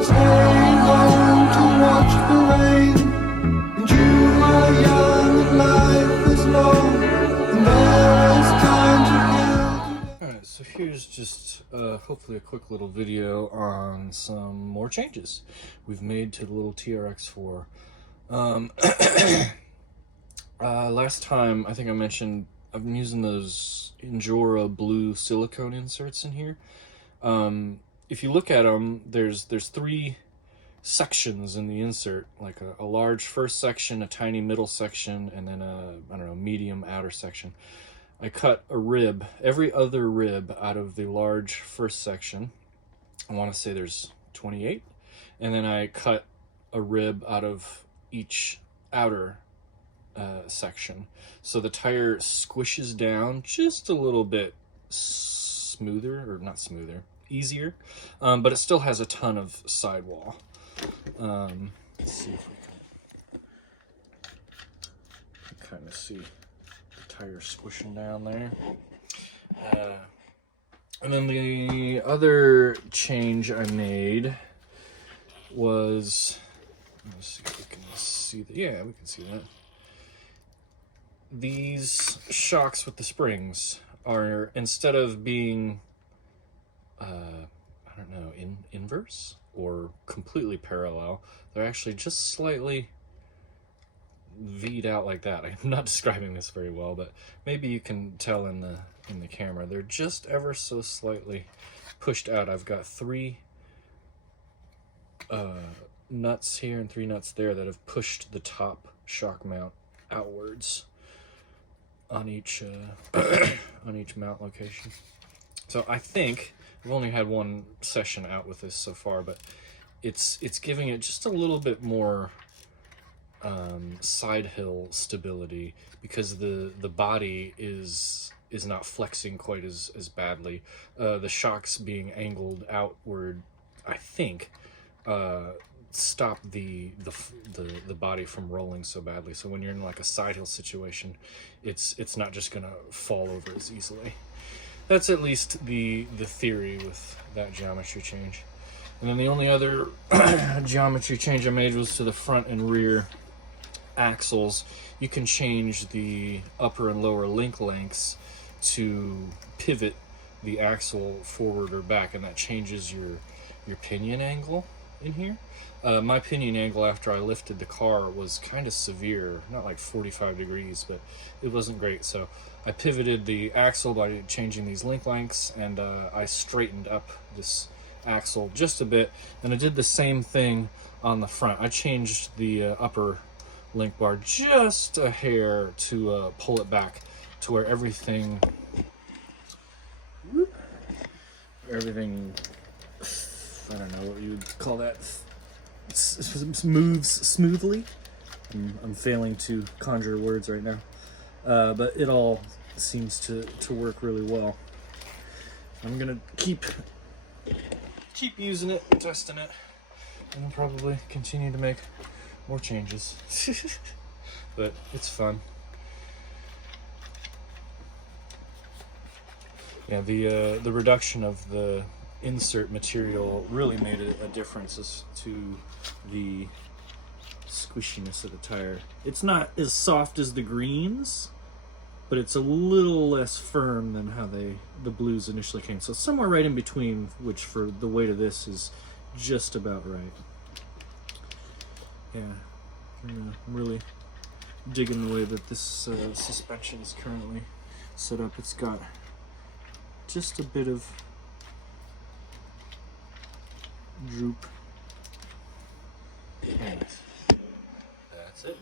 Stay home to watch the rain. And you are young and life is long, and there is time to kill. Alright, so here's just hopefully a quick little video on some more changes we've made to the little TRX4. Last time I think I mentioned I've been using those Injora blue silicone inserts in here. If you look at them, there's three sections in the insert, like a large first section, a tiny middle section, and then a, I don't know, medium outer section. I cut a rib, every other rib out of the large first section. I want to say there's 28. And then I cut a rib out of each outer section. So the tire squishes down just a little bit smoother, or not smoother, easier. But it still has a ton of sidewall. Let's see if we can kind of see tire squishing down there. And then the other change I made was, let's see if we can see that. Yeah, we can see that. These shocks with the springs are, instead of being, I don't know, inverse or completely parallel, they're actually just slightly V'd out like that. I'm not describing this very well, but maybe you can tell in the camera. They're just ever so slightly pushed out. I've got three nuts here and three nuts there that have pushed the top shock mount outwards on each on each mount location. So I think I've only had one session out with this so far, but it's giving it just a little bit more side hill stability, because the body is not flexing quite as badly. The shocks being angled outward, I think, stop the body from rolling so badly. So when you're in like a side hill situation, it's not just gonna fall over as easily. That's at least the theory with that geometry change. And then the only other geometry change I made was to the front and rear axles. You can change the upper and lower link lengths to pivot the axle forward or back, and that changes your pinion angle in here. My pinion angle after I lifted the car was kind of severe, not like 45 degrees, but it wasn't great. So I pivoted the axle by changing these link lengths, and I straightened up this axle just a bit, and I did the same thing on the front. I changed the upper link bar just a hair to pull it back to where everything I don't know what you would call that, moves smoothly. I'm failing to conjure words right now, but it all seems to work really well. I'm gonna keep using it, testing it, and probably continue to make more changes. But it's fun. Yeah, the reduction of the insert material really made a difference as to the squishiness of the tire. It's not as soft as the greens, but it's a little less firm than how the blues initially came. So somewhere right in between, which for the weight of this is just about right. Yeah, I'm really digging the way that this suspension is currently set up. It's got just a bit of droop. And that's it.